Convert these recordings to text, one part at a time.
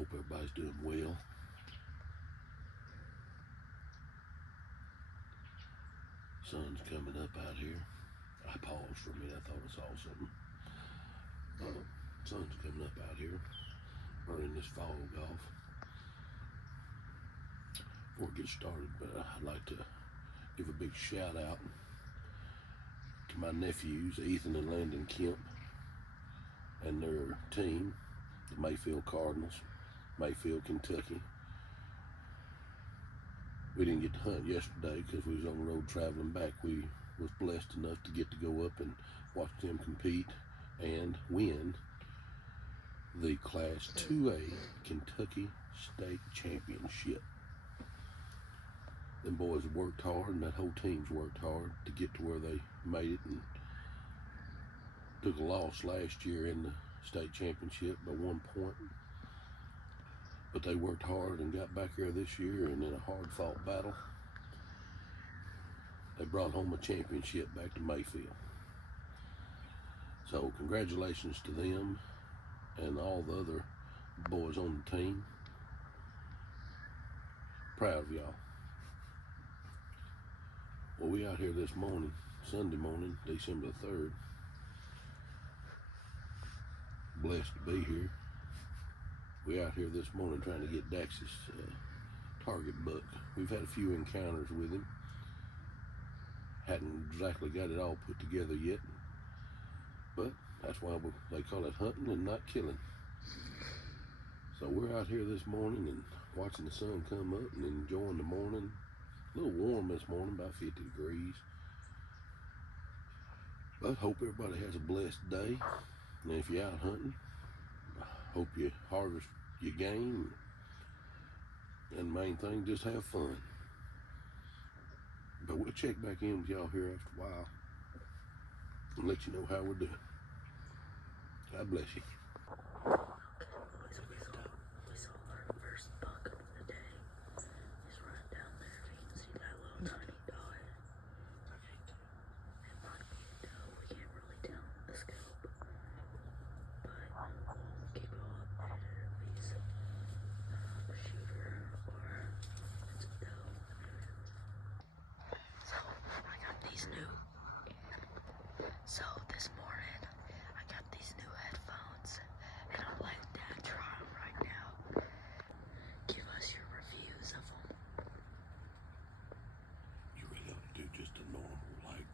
Hope everybody's doing well. Sun's coming up out here. I paused for a minute. I thought I saw something. Sun's coming up out here. Burning this fog off. Before it gets started, but I'd like to give a big shout out to my nephews, Ethan and Landon Kemp, and their team, the Mayfield Cardinals, Mayfield, Kentucky. We didn't get to hunt yesterday because we was on the road traveling back. We was blessed enough to get to go up and watch them compete and win the Class 2A Kentucky State Championship. Them boys worked hard, and that whole team's worked hard to get to where they made it, and took a loss last year in the state championship by 1 point. But they worked hard and got back here this year, and in a hard-fought battle, they brought home a championship back to Mayfield. So congratulations to them and all the other boys on the team. Proud of y'all. Well, we out here this morning, Sunday morning, December the 3rd. Blessed to be here. We out here this morning trying to get Dax's target buck. We've had a few encounters with him. Hadn't exactly got it all put together yet, but that's why they call it hunting and not killing. So we're out here this morning and watching the sun come up and enjoying the morning. A little warm this morning, about 50 degrees. But hope everybody has a blessed day. And if you're out hunting, hope you harvest your game. And main thing, just have fun. But we'll check back in with y'all here after a while and let you know how we're doing. God bless you. We saw our first buck of the day. He's right down there. If you can see that little tiny dot. It might be a doe. We can't really tell in the scope. But we'll keep it all updated if he's a shooter or it's a doe. So I got these new. So this morning I got these new headphones, and I'm letting Dad try them right now. Give us your reviews of them. You really ought to do just a normal, like,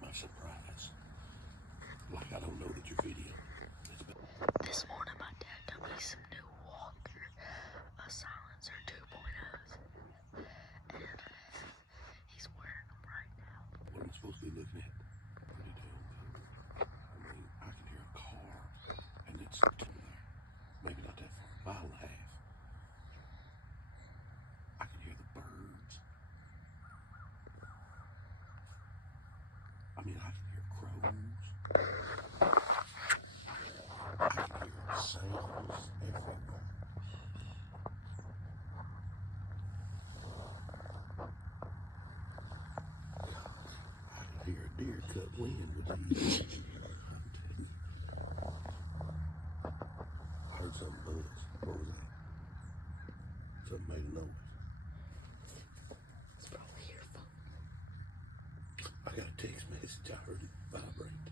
my surprise. Like I don't know that your video. This morning my dad took me some new Walker Silencer 2.0s, and he's wearing them right now. What am I supposed to be looking at? Pretty damn good. I mean, I can hear a car, and it's maybe not that far, a mile and a half. I can hear the birds. I mean, I can hear crows. I can hear sounds everywhere. I can hear a deer cut wind with these. I heard something buzz. What was that? Something made a noise. It's probably your phone. I got a text message. I heard it vibrate.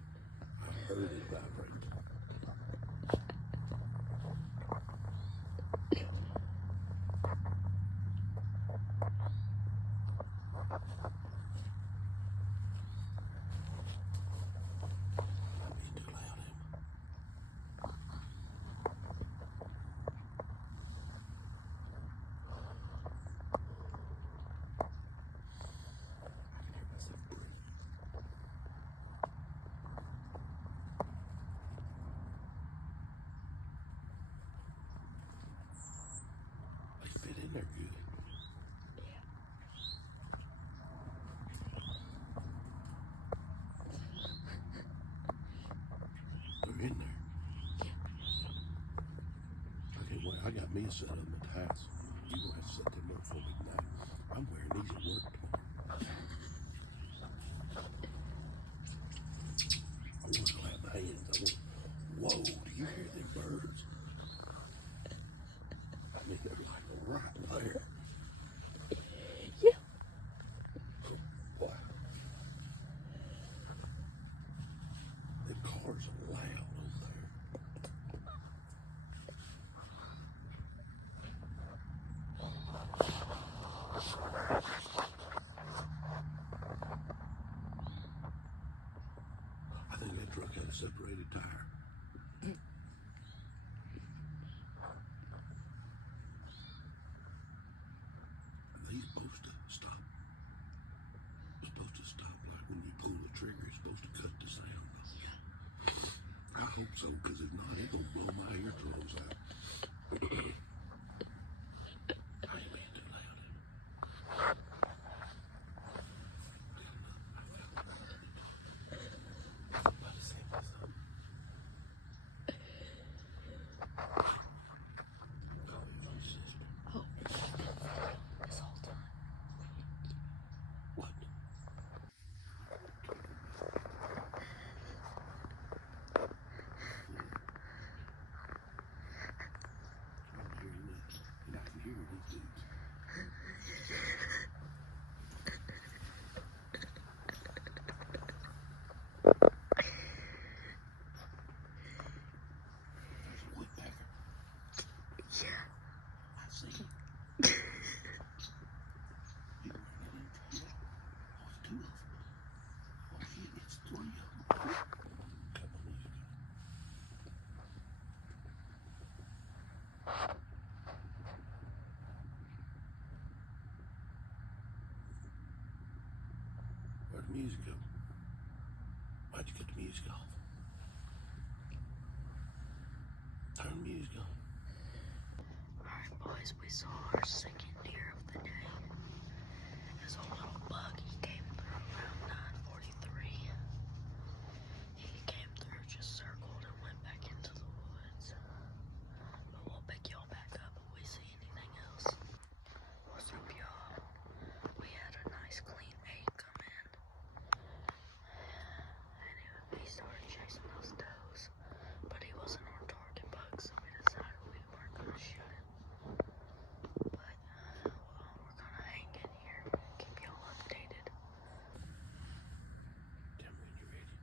I heard it vibrate. Not being too loud, am I? I can hear myself breathe. They fit in there good. They're in there. Okay, well, I got me a set of them at the house. You're going to have to set them up for me tonight. I'm wearing these at work tomorrow. I want to clap my hands. Whoa, do you hear them birds? So, because if not, it's gonna blow my eardrums out. I ain't being too loud. Oh, this whole time. What? And I can hear these dudes. There's a woodpecker. Yeah. I see him. He running into you. Oh, it's two of them. Oh shit, it's three of them. Come on, let's go. Where'd the music go? Why'd you cut the music off? Turn the music on. Alright, boys, we saw our second deer of the day. This old little bug, he came through around 9:43. He came through, just circled, and went back into the woods. But we'll pick y'all back up if we see anything else. What's up, y'all? We had a nice clean 8 come in. And he started chasing those does. But he wasn't our target bug, so we decided we weren't going to shoot him. But we're gonna hang in here, keep y'all updated. Tell me when you're ready.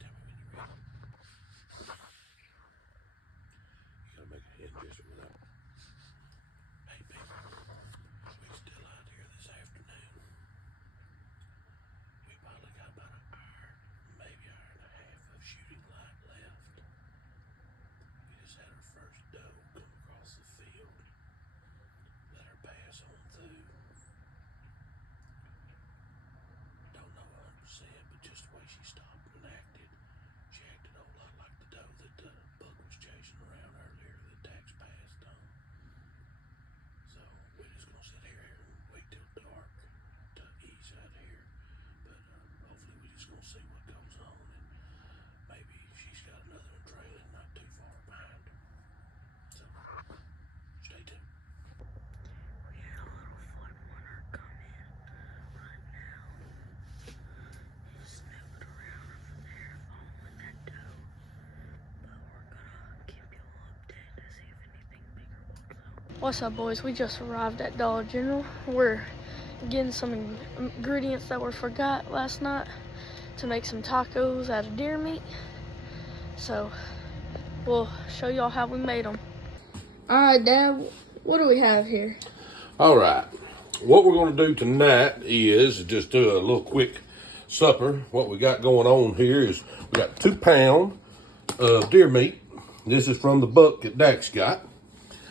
Tell me when you're ready. You gotta make a head gesture without. Hey, baby. We're still out here this afternoon. We probably got about an hour, maybe hour and a half of shooting light left. We just had our first doe come across the field. Let her pass on through. Don't know 100%, but just the way she stopped and acted, she acted a whole lot like the doe that the buck was chasing around earlier that Dax passed on. So we're just gonna sit here and wait till dark to ease out of here. But hopefully we're just gonna see what goes on, and maybe she's got another one trailing not too far behind her. So stay tuned. We had a little flood water come in right now. He's snooping around over there following that doe. But we're gonna keep y'all updated to see if anything bigger walks out. What's up, boys? We just arrived at Dollar General. We're getting some ingredients that were forgot last night to make some tacos out of deer meat. So we'll show y'all how we made them. All right, Dad, what do we have here? All right. What we're going to do tonight is just do a little quick supper. What we got going on here is we got 2 pounds of deer meat. This is from the buck that Dax got.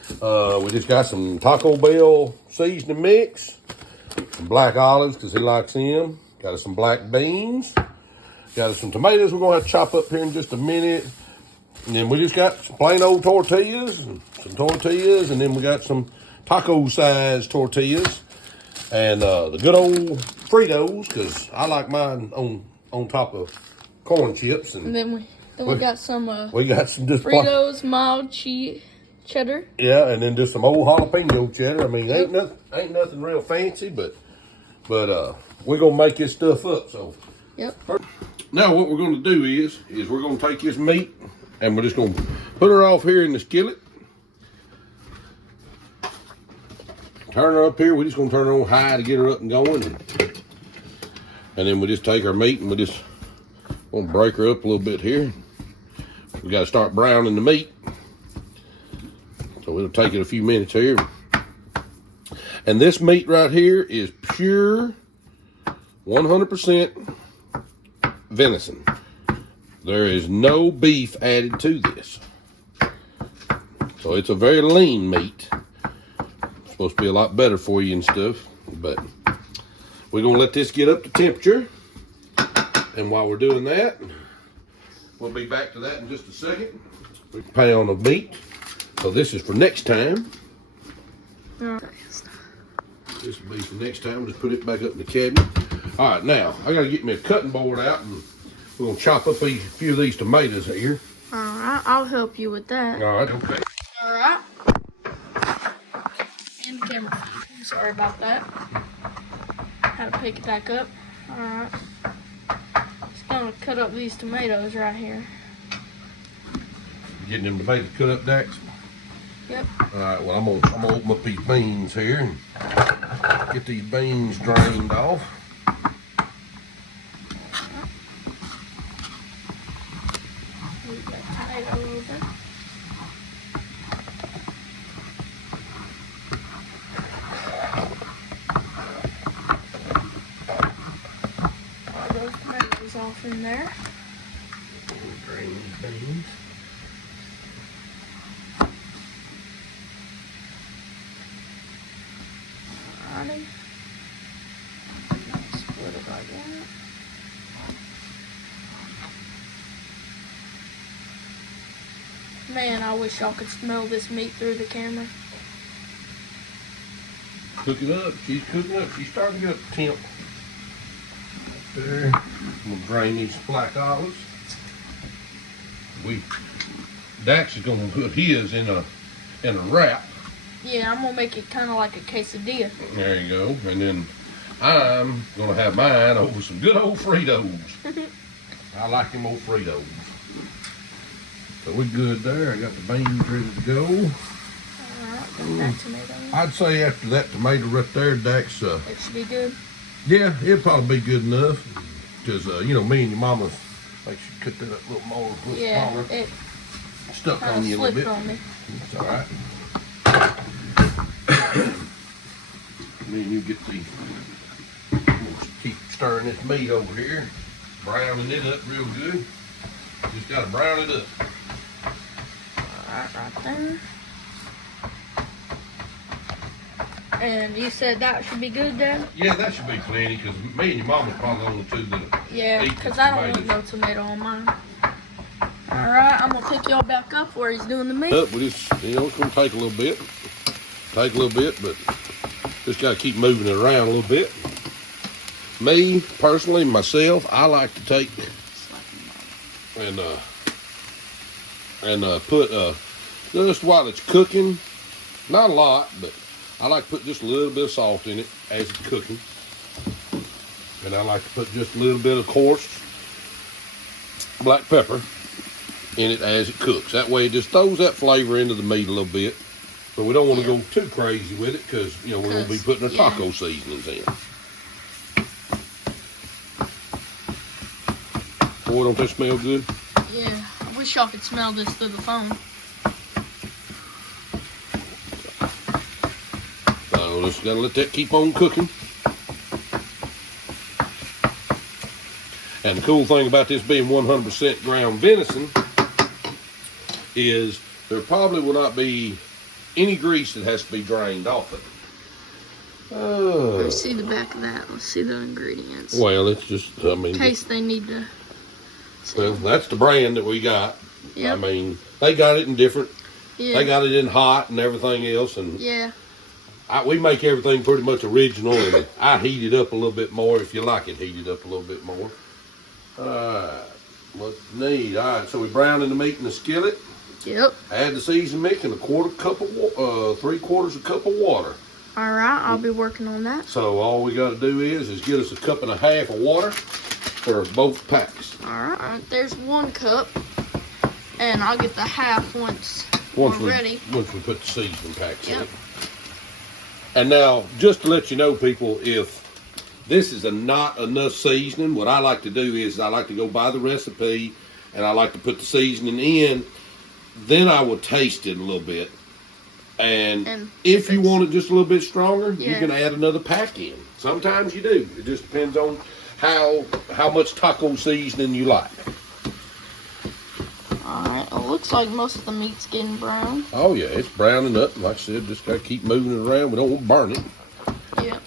We just got some Taco Bell seasoning mix, some black olives because he likes them. Got us some black beans. Got us some tomatoes we're going to have to chop up here in just a minute. And then we just got some plain old tortillas, and then we got some taco-sized tortillas, and the good old Fritos, because I like mine on top of corn chips. And then we got some we got some just Fritos mild cheddar. Yeah, and then just some old jalapeno cheddar. I mean, ain't nothing real fancy, but we're gonna make this stuff up. So Yep. now what we're gonna do is we're gonna take this meat and we're just gonna put her off here in the skillet. Turn her up here. We're just gonna turn her on high to get her up and going, and then we just take our meat and we just gonna break her up a little bit here. We gotta start browning the meat. So it'll take it a few minutes here. And this meat right here is pure 100% venison. There is no beef added to this. So it's a very lean meat. Supposed to be a lot better for you and stuff. But we're gonna let this get up to temperature. And while we're doing that, we'll be back to that in just a second. Pound of meat. So this is for next time. This will be for next time. Just put it back up in the cabinet. All right, now I gotta get me a cutting board out, and we're gonna chop up a few of these tomatoes here. All right, I'll help you with that. All right, okay. All right. And the camera. Sorry about that. Had to pick it back up. All right. Just gonna cut up these tomatoes right here. Getting them tomatoes cut up, Dax? Yep. All right, well, I'm gonna open up these beans here and get these beans drained off. Move that tomato a little bit. All those tomatoes off in there. Drain these beans. Alrighty. Split it like that. Man, I wish y'all could smell this meat through the camera. Cook it up. She's cooking up. She's starting to get up to temp. There. We'll drain these black olives. Dax is gonna put his in a wrap. Yeah, I'm gonna make it kind of like a quesadilla. There you go. And then I'm gonna have mine over some good old Fritos. I like them old Fritos. So we're good there. I got the beans ready to go. Alright, got that tomato. I'd say after that tomato right there, Dax, It should be good. yeah, it'll probably be good enough. Because, me and your mama, like, she cut that up a little more, a little Yeah, smaller. it Stuck kind on of you a little slipped bit. on me. It's all right. Then you get keep stirring this meat over here, browning it up real good. Just gotta brown it up. Alright, right there. And you said that should be good, Dad? Yeah, that should be plenty, because me and your mama's probably the only two that Yeah, eat because the I don't want tomatoes. no tomato on mine. Alright, I'm gonna pick y'all back up where he's doing the meat. Up, we just, it's gonna take a little bit. But just gotta keep moving it around a little bit. Me, personally, myself, I like to take and put just while it's cooking, not a lot, but I like to put just a little bit of salt in it as it's cooking. And I like to put just a little bit of coarse black pepper in it as it cooks. That way it just throws that flavor into the meat a little bit. But we don't want to go too crazy with it, because we're going to be putting our taco seasonings in. Boy, don't that smell good? Yeah, I wish y'all could smell this through the phone. So just gotta let that keep on cooking. And the cool thing about this being 100% ground venison is there probably will not be any grease that has to be drained off of it. Let's see the back of that. Let's see the ingredients. Well, it's just, In case they need to. well, that's the brand that we got. Yep. I mean, they got it in different, Yeah. they got it in hot and everything else. And Yeah. we make everything pretty much original, and I heat it up a little bit more if you like it heated up a little bit more. What's neat? All right, so we browning the meat in the skillet. Yep. Add the seasoning mix and 3/4 cup of cup of water. All right, I'll be working on that. So all we got to do is get us 1.5 cups of water for both packs. All right, there's 1 cup, and I'll get the half once we're ready. Once we put the seasoning packs in Yep. it. And now, just to let you know, people, if this is not enough seasoning, what I like to do is I like to go by the recipe, and I like to put the seasoning in. Then I will taste it a little bit. And if you want it just a little bit stronger, you can add another pack in. Sometimes you do. It just depends on how much taco seasoning you like. All Alright, it looks like most of the meat's getting brown. Oh yeah, it's browning up. Like I said, just gotta keep moving it around. We don't want to burn it. Yep.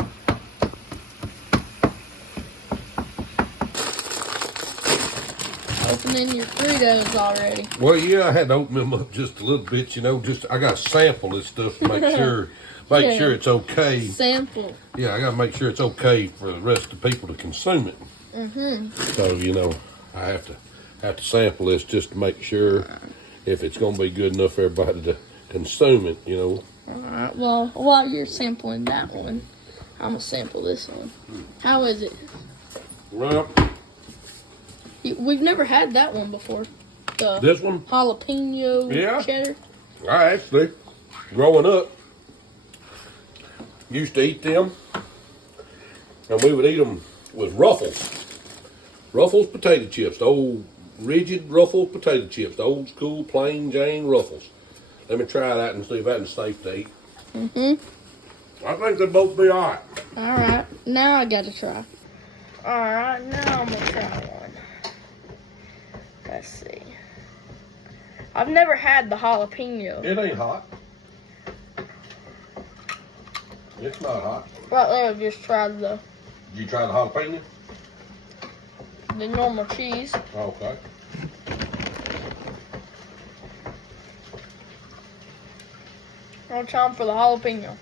Opening your Fritos already. Well, yeah, I had to open them up just a little bit. You know, just I gotta sample this stuff to make sure, sure it's okay. Sample. Yeah, I gotta make sure it's okay for the rest of the people to consume it. So you know, I have to sample this just to make sure if it's gonna be good enough for everybody to consume it. You know. Alright, well, while you're sampling that one, I'm gonna sample this one. How is it? Well, We've never had that one before. The this one, jalapeno cheddar. I actually, growing up, used to eat them, and we would eat them with Ruffles. Ruffles potato chips, the old rigid Ruffles potato chips, the old school plain Jane Ruffles. Let me try that and see if that's safe to eat. I think they'll both be alright. Alright, now I gotta try. Alright, now I'm gonna try one. Let's see. I've never had the jalapeno. It ain't hot. It's not hot. Right there, I've just tried Did you try the jalapeno? the normal cheese. Okay. I'll try them for the jalapeno.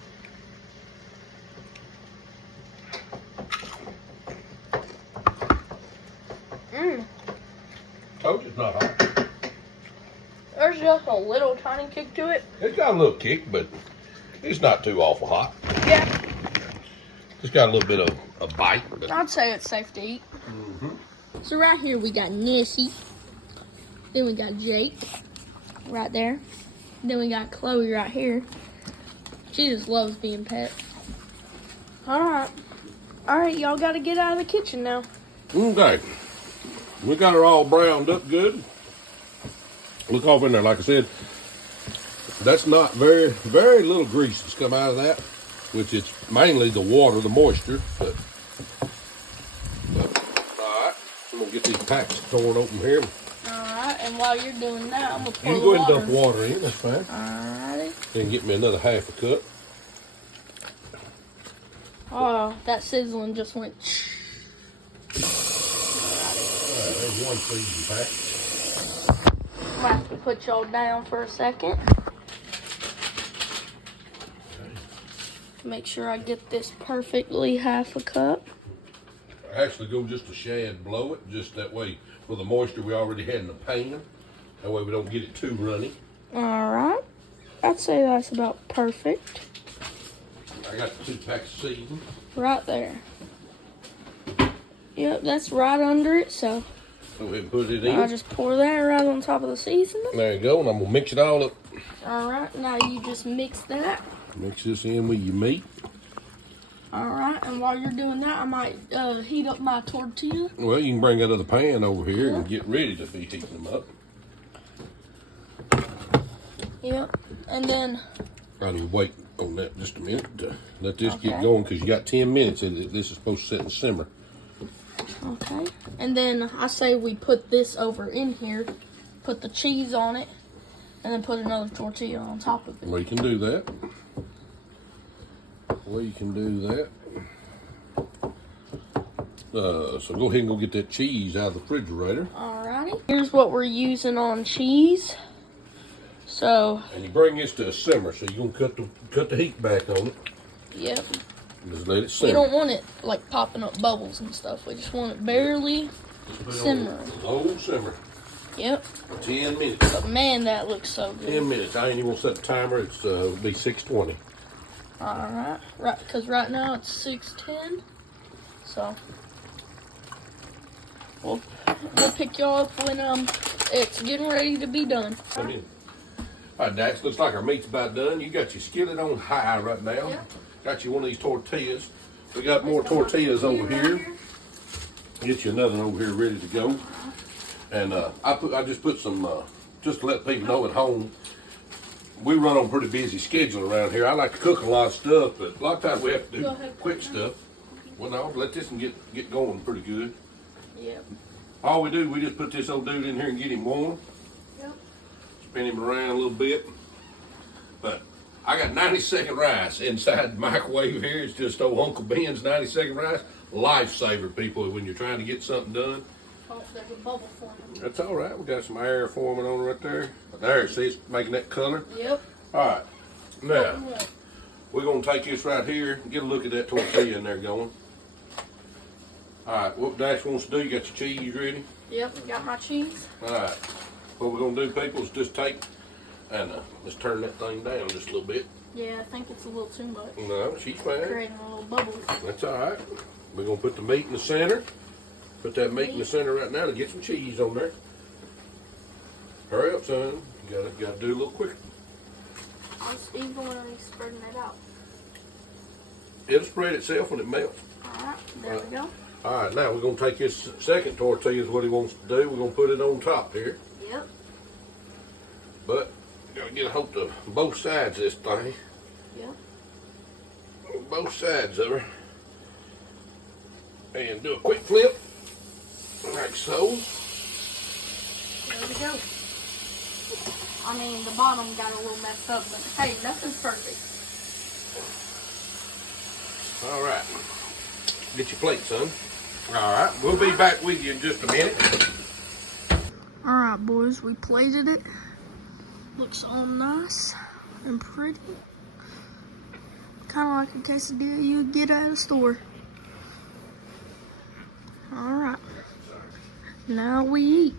Told you it's not hot. There's just a little tiny kick to it. It's got a little kick, but it's not too awful hot. Yeah. It's got a little bit of a bite. But I'd say it's safe to eat. So right here we got Nessie. Then we got Jake right there. Then we got Chloe right here. She just loves being pet. Alright. Alright, y'all gotta get out of the kitchen now. Okay. We got her all browned up good. Look off in there, like I said. That's not very little grease that's come out of that, which it's mainly the water, the moisture. But all right, I'm gonna get these packs torn open here. Alright, and while you're doing that, I'm gonna pour You can the go ahead and water. dump water in, that's fine. Alrighty. Then get me another half a cup. Oh, that sizzling just went. All right, there's one season pack. I'm gonna have to put y'all down for a second. Make sure I get this perfectly half a cup. Actually, go just a shad below it, just that way with the moisture we already had in the pan. That way we don't get it too runny. Alright. I'd say that's about perfect. I got the 2 packs of seasoning. Right there. Yep, that's right under it, so Go ahead and put it in. I'll just pour that right on top of the seasoning. There you go, and I'm gonna mix it all up. Alright, now you just mix that. Mix this in with your meat. Alright, and while you're doing that, I might heat up my tortilla. Well, you can bring that other pan over here and get ready to be heating them up. Yep, and then I need to wait on that just a minute to let this get Okay. going because you got 10 minutes and this is supposed to sit and simmer. okay. And then I say we put this over in here, put the cheese on it, and then put another tortilla on top of it. Well, you can do that. So go ahead and go get that cheese out of the refrigerator. Alrighty. Here's what we're using on cheese. So, And you bring this to a simmer, so you're gonna cut the heat back on it. yep. Just let it We simmer. don't want it like popping up bubbles and stuff. We just want it barely Put it on simmering. Low simmer. Yep. 10 minutes. But man, that looks so good. 10 minutes. I ain't even gonna set the timer. It'll be 6:20. Alright. Right, because right now it's 6:10. So, we'll pick y'all up when it's getting ready to be done. Come in. All right, Dax, looks like our meat's about done. You got your skillet on high right now. Yeah. Got you one of these tortillas. We got more tortillas over here. Get you another one over here ready to go. And I just put some, just to let people know at home, we run on a pretty busy schedule around here. I like to cook a lot of stuff, but a lot of times we have to do quick stuff. Well, no, let this one get going pretty good. Yep. All we do, we just put this old dude in here and get him warm. Yep. spin him around a little bit. But I got 90-second rice inside the microwave here. It's just old Uncle Ben's 90-second rice. Lifesaver, people, when you're trying to get something done. Oh, there's a bubble forming. That's all right. We got some air forming on right there. There, see, it's making that color. Yep. All right. Now, Yeah. we're going to take this right here and get a look at that tortilla in there going. All right, what Dash wants to do, you got your cheese ready? Yep, got my cheese. All right. What we're going to do, people, is just take and let's turn that thing down just a little bit. Yeah, I think it's a little too much. No, she's fine. Creating a little bubble. That's all right. We're going to put the meat in the center. Put that meat in the center right now to get some cheese on there. Hurry up, son. You gotta do a little quicker. I'm evenly spreading it out. It'll spread itself when it melts. Alright, there we go. All right, now we're going to take this second tortilla is what he wants to do. We're going to put it on top here. Yep. But you got to get a hold of both sides of this thing. Yep. Both sides of her. And do a quick flip. Like so. There we go. I mean, the bottom got a little messed up, but hey, nothing's perfect. All right. Get your plate, son. All right. We'll be back with you in just a minute. Alright, boys, we plated it. Looks all nice and pretty. Kind of like a quesadilla you would get at a store. Alright. Now we eat.